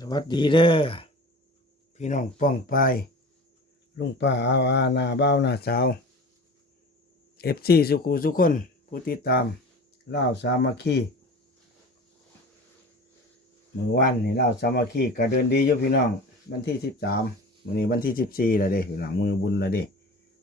สวัสดีเด้อพี่น้องป้องไปลุงป้าอาหน้าบ้าวหน้าสาวFCสุขุสุคนผู้ติดตามเล่าวสามัคคีมื้อวานนี่เล่าวสามัคคีก็เดินดีอยู่พี่น้องวันที่13มื้อนี้วันที่14แล้วเด้พี่น้องมือบุญแล้วเด้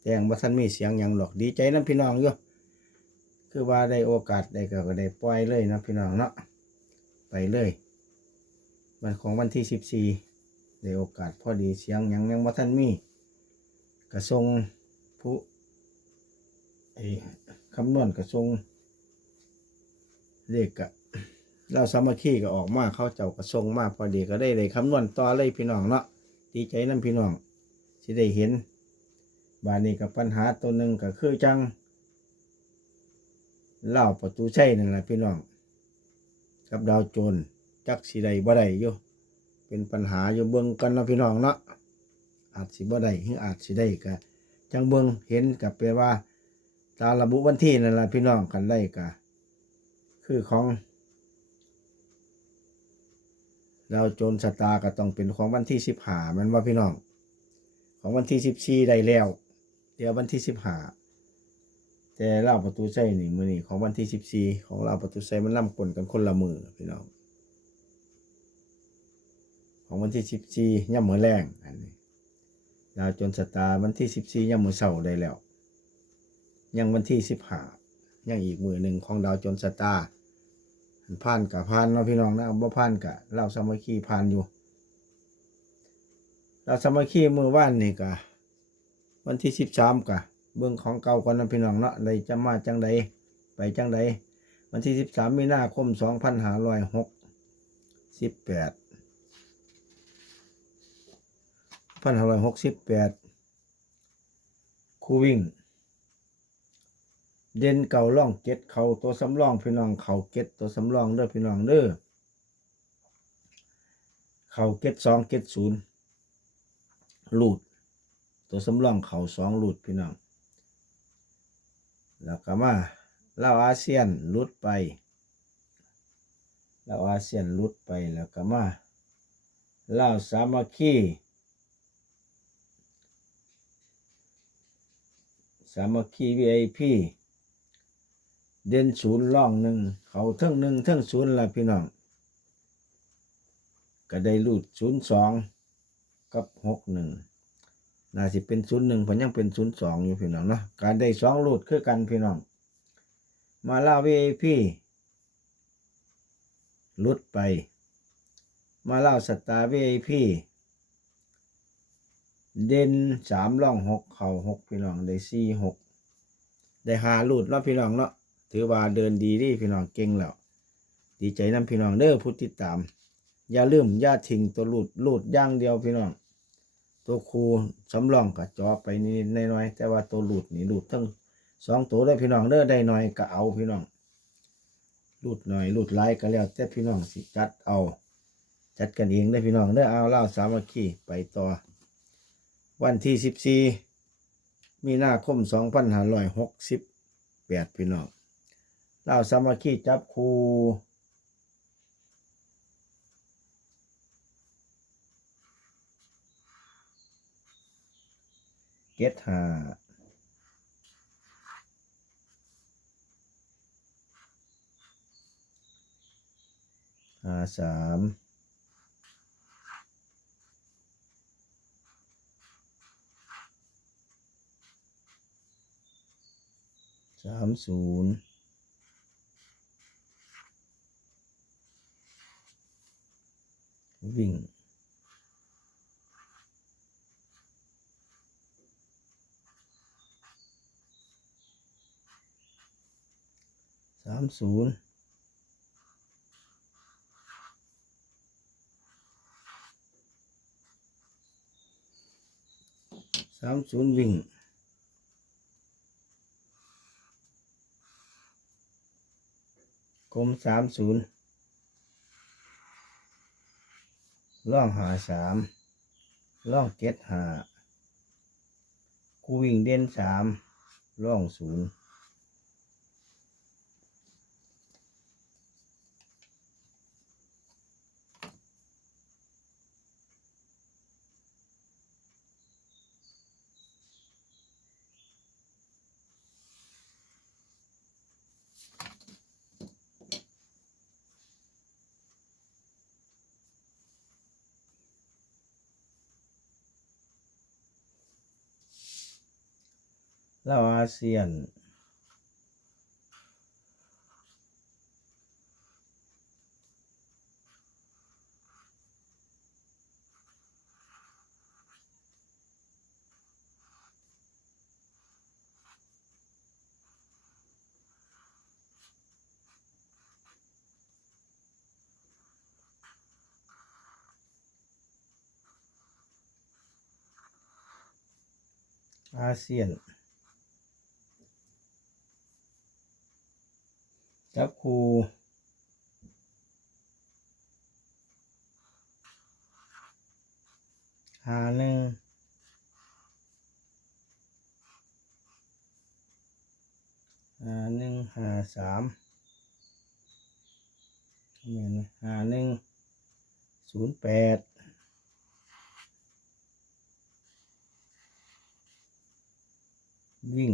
แต่ยังบ่ทันมีเสียงหยังหรอกดีใจนำพี่น้องอยู่คือว่าได้โอกาสได้ก็ได้ปล่อยเลยนะพี่น้องเนาะไปเลยวันของวันที่14ได้โอกาสพอดีเสียงหยังบ่ทันมีกระทรงผู้คำนวณกระทรงเลขกะเราสามัคคีก็ออกมาเขาเจ้ากระทรงมาพอดีก็ได้คำนวณต่อเลยพี่น้องเนาะดีใจนั่นพี่น้องสิได้เห็นบานนี้กับปัญหาตัวหนึ่งก็คือจังเล่าประตูชัยนั่นแหละพี่น้องกับดาวโจรจักสิได้บ่ได้อยู่เป็นปัญหาอยู่เบิ่งกันนะพี่น้องเนาะอาจสิบ่ได้หรืออาจสิได้ก็จังเบิ่งเห็นกับแปลว่าตามระบุวันที่นั่นแหละพี่น้องกันได้ก็คือของดาวโจรชะตาก็ต้องเป็นของวันที่15มันว่าพี่น้องของวันที่14ได้แล้วเดี๋ยววันที่15แต่เล่าประตูชัยนี่มื้อนี้ของวันที่14ของเล่าประตูชัยมันนำกลกันคนละมือพี่น้องของวันที่14ยามมื้อแลงอันนี้ดาวโจรชะตาวันที่14ยามมื้อเช้าได้แล้วยังวันที่15ยังอีกมื้อนึงของดาวโจรชะตาผ่านกับผ่านเนาะพี่น้องนะบ่ผ่านกับเราสามัคคีผ่านอยู่เราสามัคคีมื้อวานนี่ก็วันที่13ก็เบิ่งของเก่าก่อนนะพี่น้องเนาะได้จะมาจังใดไปจังใดวันที่13มีนาคม2568คู่วิ่งเด่นเก่าร่องเก็ดเขาตัวสำรองพี่น้องเขาเก็ดตัวสำรองเด้อพี่น้องเด้อเขาเก็ด2เก็ด0ลูดตัวสำรองเขา2ลูดพี่น้องแล้วก็มาเล่าอาเซียนลุดไปเล่าอาเซียนลุดไปแล้วก็มาเล่าสามัคคีVIP เด่น0ร่อง1เขาเทิง1เทิง0ล่ะพี่น้องก็ได้รูด02กับ61น่าสิเป็น01เพิ่นยังเป็น02อยู่พี่น้องเนาะการได้2รูดคือกันพี่น้องมาเล่า VIP ลุดไปมาเล่าสตาร์ VIP เด่น3ร่อง6เขา6พี่น้องได้4 6ได้5รูดเนาะพี่น้องเนาะถือว่าเดินดีดิพี่น้องเก่งแล้วดีใจนำพี่น้องเด้อผู้ติดตามอย่าลืมอย่าทิ้งตัวรูดอย่างเดียวพี่น้องตัวคูสำรองก็จ่อไปนิดน้อยแต่ว่าตัวรูดนี่รูดทั้ง2ตัวได้พี่น้องเด้อได้น้อยก็เอาพี่น้องรูดหน่อยรูดหลายก็แล้วแต่พี่น้องสิจัดเอาจัดกันเองได้พี่น้องเด้อเอาเล่าสามัคคีไปต่อวันที่14มีนาคม2568พี่น้องเล่าสามัคคีจับคู่เก็ด5 53 30วิ่ง30 วิ่งกลม30ล่อง53ล่องเก็ด5คู่วิ่งเด่น3ล่อง0 เหล้าอาเซียนอาเซียนจับคู่51 51 53แม่น51 08วิ่ง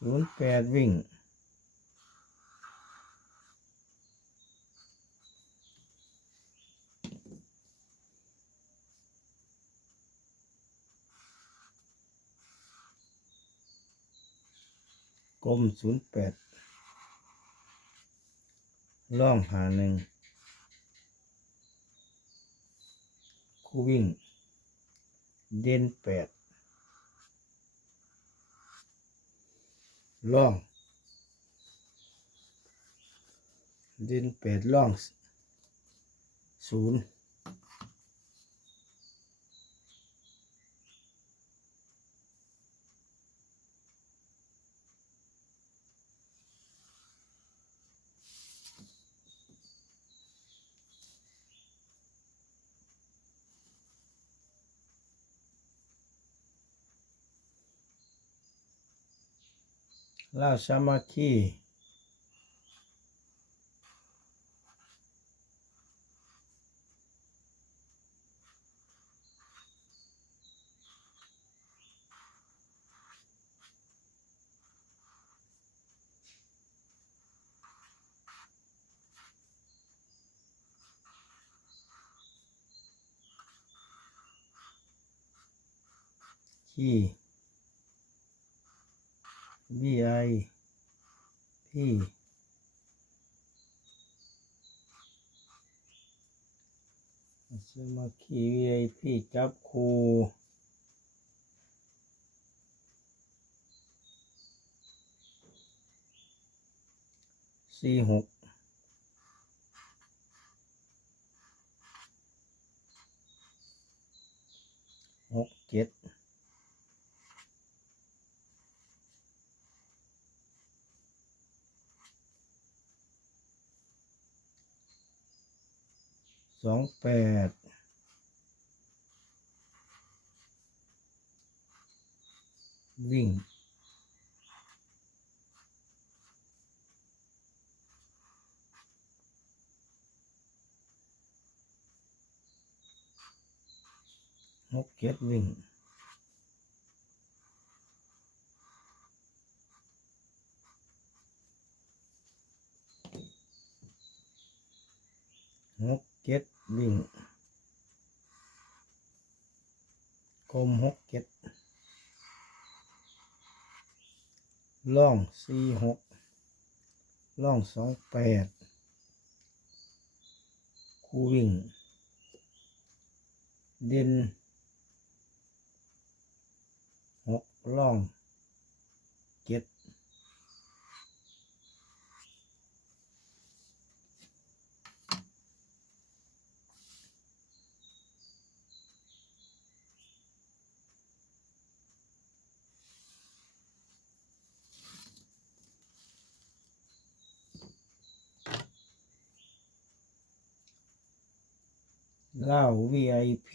08วิ่งกลม08ล่อง51คู่วิ่งเด่น8ล่องเด่น8ล่อง0ลาวสามัคคีขี้ VIP สามัคคี VIP จับคู่46 67 28วิ่ง67วิ่ง67วิ่งกลม67ล่อง46ล่อง28คู่วิ่งเด่น6ล่อง7เหล้า VIP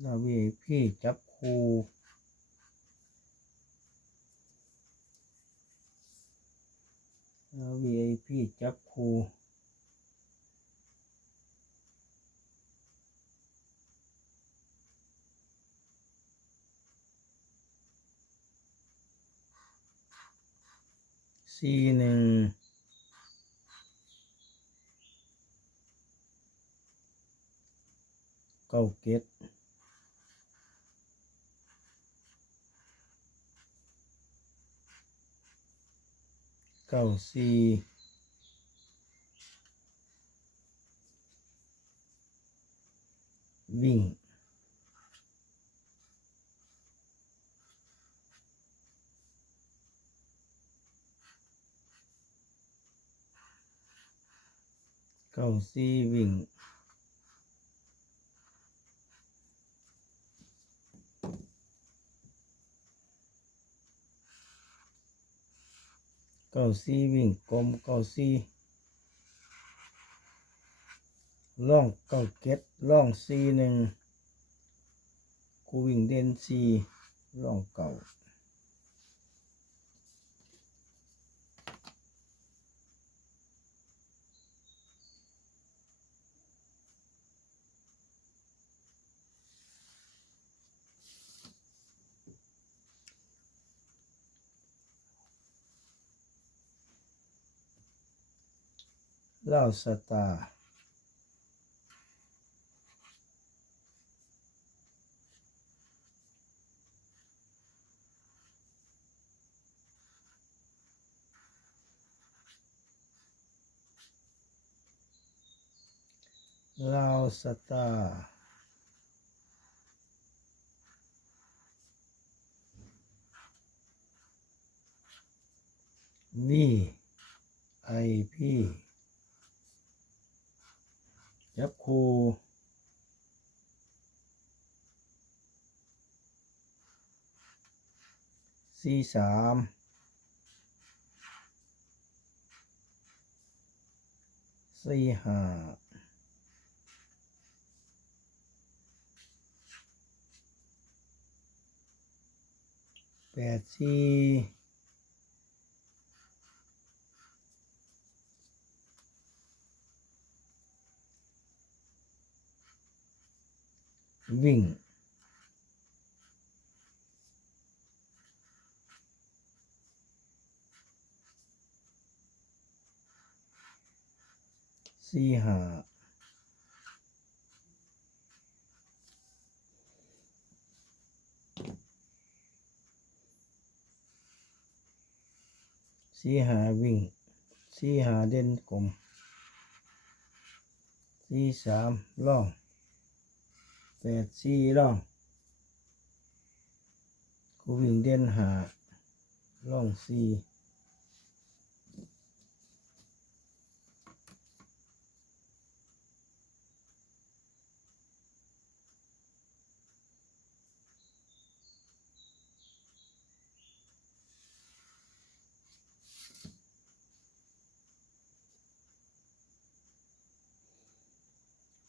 เหล้า VIP จับคู่เหล้า VIP จับคู่ 419794วิ่ง94วิ่ง94วิ่งกลม94ล่อง97ล่อง41กูวิ่งเด่น4ล่องเก่าเล่าสตาร์ลาวสตาร์วีไอพีจับคู43 45 84วิ่ง45 45วิ่ง45เด่นกลม43ล่อง84ล่องกูวิ่งเด่น5ล่อง4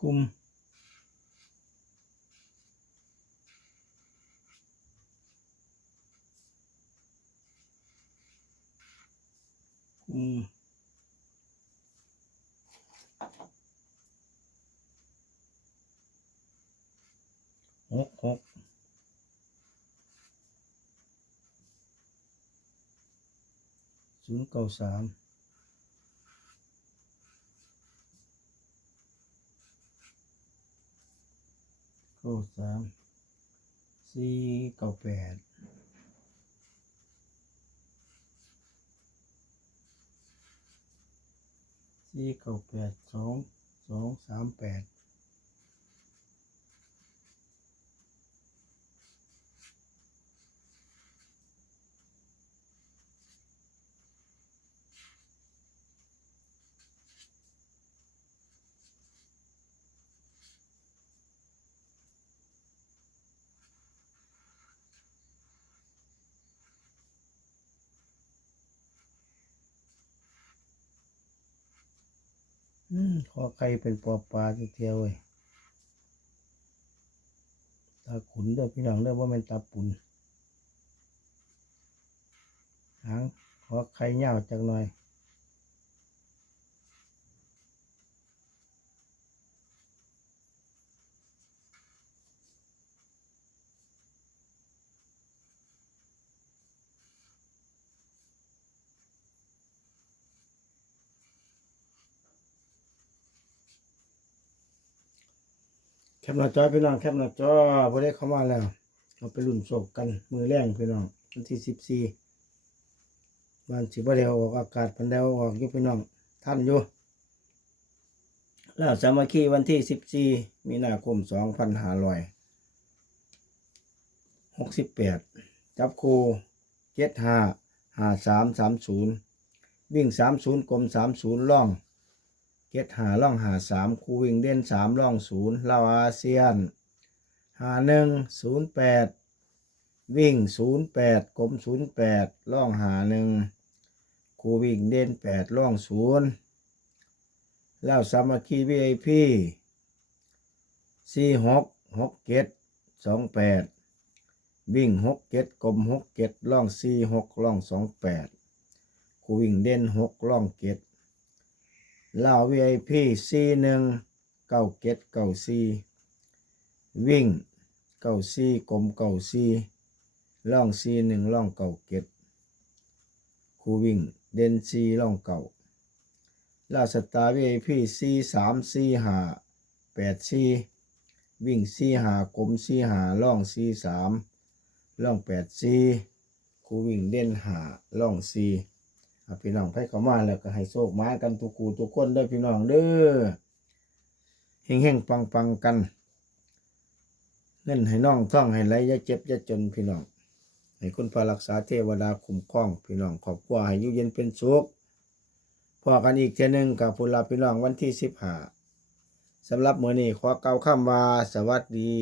กลุ่ม66 093 93 498 498 2238ขอไข่เป็นปอปลาเที่ยวเว้ยตาขุนเด้อพี่น้องเด้อว่ามันตาปุ่นหางขอไข่ยาวจักหน่อย แคปหน้าจอพี่น้องแคปหน้าจอบ่ได้เข้ามาแล้วเอาไปลุ้นโชคกันมือแรงพี่น้องวันที่14วันสิบ่ได้ออกอากาศปานใดออกอยู่พี่น้องทันอยู่แล้วสามัคคีวันที่14มีนาคม2568จับคู่755330วิ่ง30กลม30ล่อง75ล่อง53คู่วิ่งเด่น3ล่อง0ลาวอาเซียน5108วิ่ง08กลม08ล่อง51คู่วิ่งเด่น8ล่อง0แล้วสามัคคี VIP 466728วิ่ง67กลม67ล่อง46ล่อง28คู่วิ่งเด่น6ล่อง7แล้ว VIP 419794วิ่ง94กลม94ล่อง41ล่อง97คู่วิ่งเด่น4ล่อง9แล้วสตาร์ VIP 434584วิ่ง45กลม45ล่อง43ล่อง84คู่วิ่งเด่น5ล่อง4พี่น้องไผเข้ามาแล้วก็ให้โชคมากันทุกคู่ทุกคนเด้อพี่น้องเด้อเฮงๆปังๆกันเงินให้น้องท่องให้ไหลอย่าเจ็บอย่าจนพี่น้องให้คุณพระรักษาเทวดาคุ้มครองพี่น้องครอบครัวให้อยู่เย็นเป็นสุขพอกันอีกเทื่อนึงกับพุ่นละพี่น้องวันที่15สำหรับมื้อนี้ขอกล่าวคำว่าสวัสดี